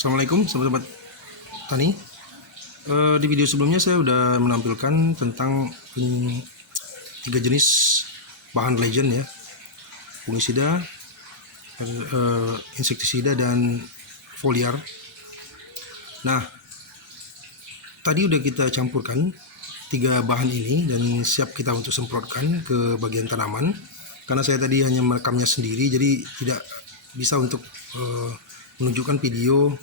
Assalamualaikum sahabat tani. Di video sebelumnya saya sudah menampilkan tentang 3 jenis bahan legend ya, fungisida, insektisida dan foliar. Nah, tadi udah kita campurkan 3 bahan ini dan siap kita untuk semprotkan ke bagian tanaman. Karena saya tadi hanya merekamnya sendiri, jadi tidak bisa untuk menunjukkan video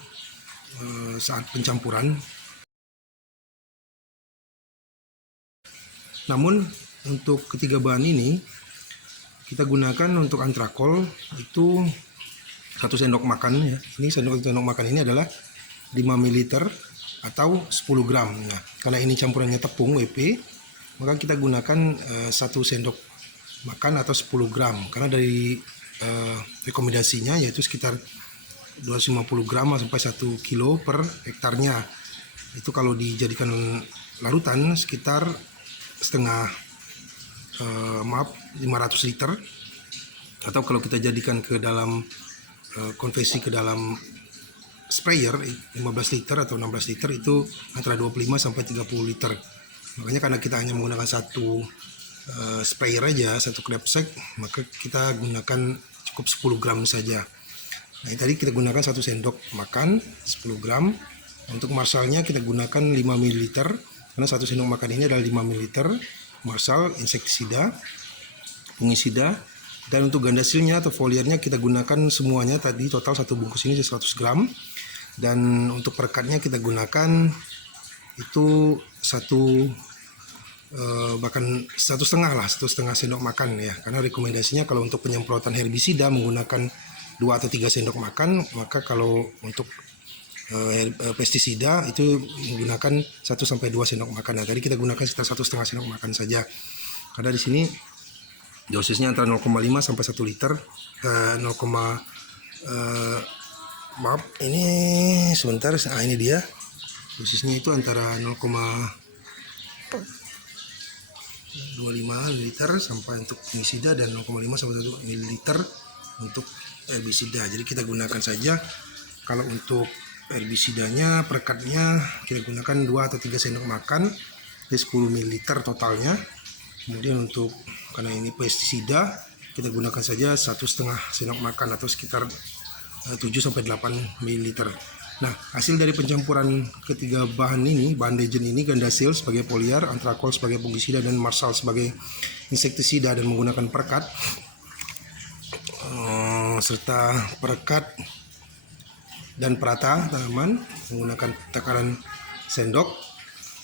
saat pencampuran. Namun untuk ketiga bahan ini kita gunakan untuk antrakol itu 1 sendok makan ya. Ini sendok makan ini adalah 5 ml atau 10 gram. Nah, karena ini campurannya tepung WP, maka kita gunakan 1 sendok makan atau 10 gram. Karena dari rekomendasinya yaitu sekitar 250 gram sampai 1 kilo per hektarnya. Itu kalau dijadikan larutan sekitar setengah 500 liter, atau kalau kita jadikan ke dalam konversi ke dalam sprayer 15 liter atau 16 liter itu antara 25 sampai 30 liter. Makanya karena kita hanya menggunakan 1 sprayer aja, 1 knapsack, maka kita gunakan cukup 10 gram saja. Nah, tadi kita gunakan 1 sendok makan 10 gram. Untuk marsalnya kita gunakan 5 ml, karena 1 sendok makan ini adalah 5 ml marsal insektisida, fungisida. Dan untuk gandasilnya atau foliarnya kita gunakan semuanya tadi, total 1 bungkus ini 100 gram. Dan untuk perekatnya kita gunakan itu bahkan 1,5 sendok makan ya, karena rekomendasinya kalau untuk penyemprotan herbisida menggunakan 2 atau 3 sendok makan, maka kalau untuk pestisida itu menggunakan 1 sampai 2 sendok makan. Nah, tadi kita gunakan sekitar 1,5 sendok makan saja, karena di sini dosisnya antara 0,5 sampai 1 liter. Maaf, ini sebentar. Ini dia dosisnya, itu antara 0,25 liter sampai untuk fungisida dan 0,5 sampai 1 ml untuk herbisida. Jadi kita gunakan saja, kalau untuk herbisidanya perekatnya kita gunakan 2 atau 3 sendok makan, jadi 10 ml totalnya. Kemudian untuk karena ini pestisida kita gunakan saja 1,5 sendok makan atau sekitar 7 sampai 8 ml. Nah, hasil dari pencampuran ketiga bahan ini, bahan legend ini, gandasil sebagai foliar, antrakol sebagai fungisida, dan marsal sebagai insektisida dan menggunakan perekat, serta perekat dan perata tanaman menggunakan takaran sendok.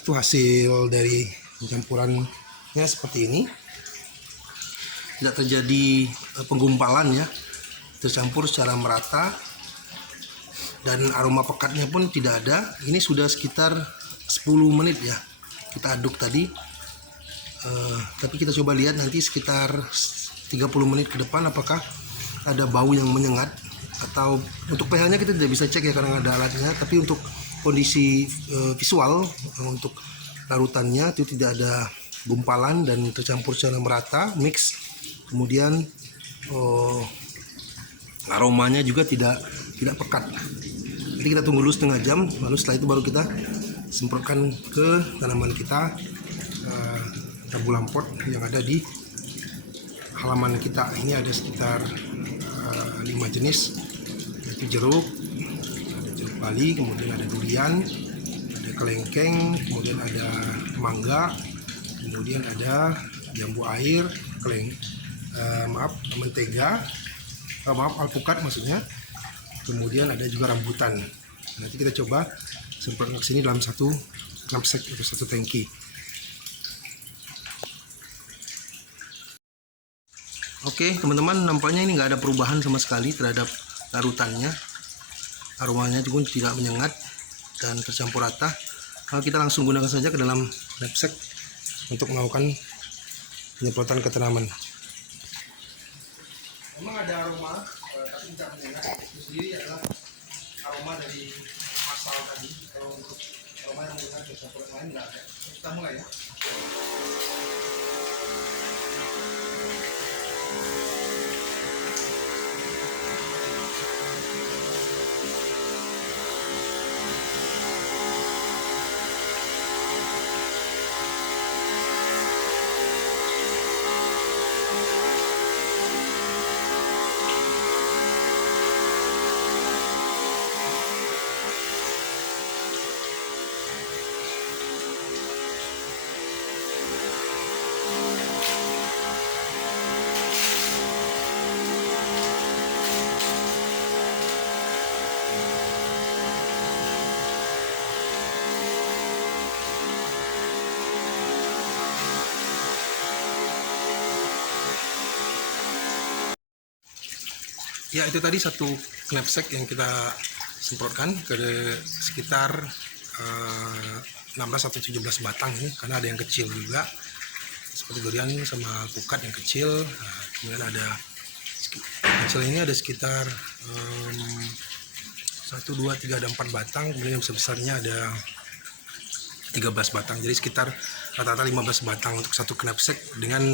Itu hasil dari pencampurannya seperti ini. Tidak terjadi penggumpalan ya, tercampur secara merata, dan aroma pekatnya pun tidak ada. Ini sudah sekitar 10 menit ya kita aduk tadi, tapi kita coba lihat nanti sekitar 30 menit ke depan apakah ada bau yang menyengat. Atau untuk pH-nya kita tidak bisa cek ya karena ada alatnya, tapi untuk kondisi visual untuk larutannya itu tidak ada gumpalan dan tercampur secara merata, mix. Kemudian aromanya juga tidak pekat. Jadi kita tunggu dulu setengah jam, lalu setelah itu baru kita semprotkan ke tanaman kita, tabulampot yang ada di halaman kita. Ini ada sekitar 5 jenis, yaitu jeruk, ada jeruk bali, kemudian ada durian, ada kelengkeng, kemudian ada mangga, kemudian ada jambu air, mentega, alpukat maksudnya, kemudian ada juga rambutan. Nanti kita coba semprotkan ke sini dalam 1 knapsack atau 1 tangki. Oke teman-teman, nampaknya ini nggak ada perubahan sama sekali terhadap larutannya. Aromanya juga tidak menyengat dan tercampur rata. Kalau kita langsung gunakan saja ke dalam knapsack untuk melakukan penyemprotan ke tanaman. Memang ada aroma, tapi tidak menyengat. Itu sendiri adalah aroma dari marsal tadi. Kalau untuk aroma yang menyengat tercampur lain nggak ada. Kita mulai ya. Ya, itu tadi satu knapsack yang kita semprotkan ke sekitar 16 atau 17 batang ini, karena ada yang kecil juga seperti durian sama pukat yang kecil. Nah, kemudian ada kecil ini ada sekitar 1, 2, 3, ada 4 batang, kemudian yang besar-besarnya ada 13 batang, jadi sekitar rata-rata 15 batang untuk satu knapsack. Dengan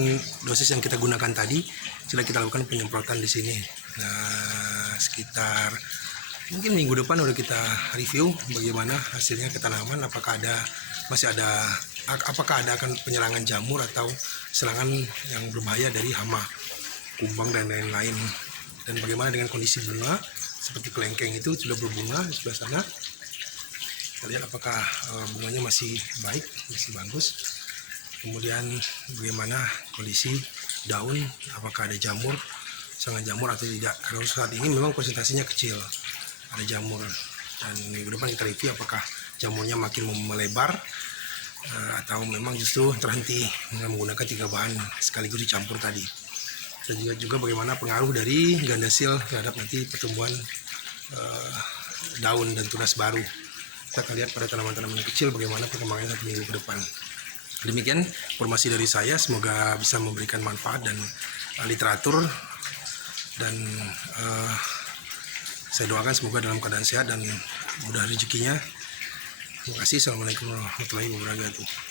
dosis yang kita gunakan tadi, sudah kita lakukan penyemprotan di sini. Nah, sekitar mungkin minggu depan udah kita review bagaimana hasilnya ke tanaman, apakah ada akan penyerangan jamur atau serangan yang berbahaya dari hama, kumbang dan lain-lain. Dan bagaimana dengan kondisi bunga, seperti kelengkeng itu sudah berbunga di sebelah sana. Kita lihat apakah bunganya masih baik, masih bagus. Kemudian bagaimana kondisi daun, apakah ada jamur, serangan jamur atau tidak. Karena saat ini memang konsentrasinya kecil, ada jamur. Dan minggu depan kita review apakah jamurnya makin melebar atau memang justru terhenti dengan menggunakan 3 bahan sekaligus dicampur tadi. Dan juga bagaimana pengaruh dari gandasil terhadap nanti pertumbuhan daun dan tunas baru. Kita akan lihat pada tanaman-tanaman kecil bagaimana perkembangannya 1 minggu ke depan. Demikian informasi dari saya, semoga bisa memberikan manfaat dan literatur, dan saya doakan semoga dalam keadaan sehat dan mudah rezekinya. Terima kasih. Assalamualaikum warahmatullahi wabarakatuh.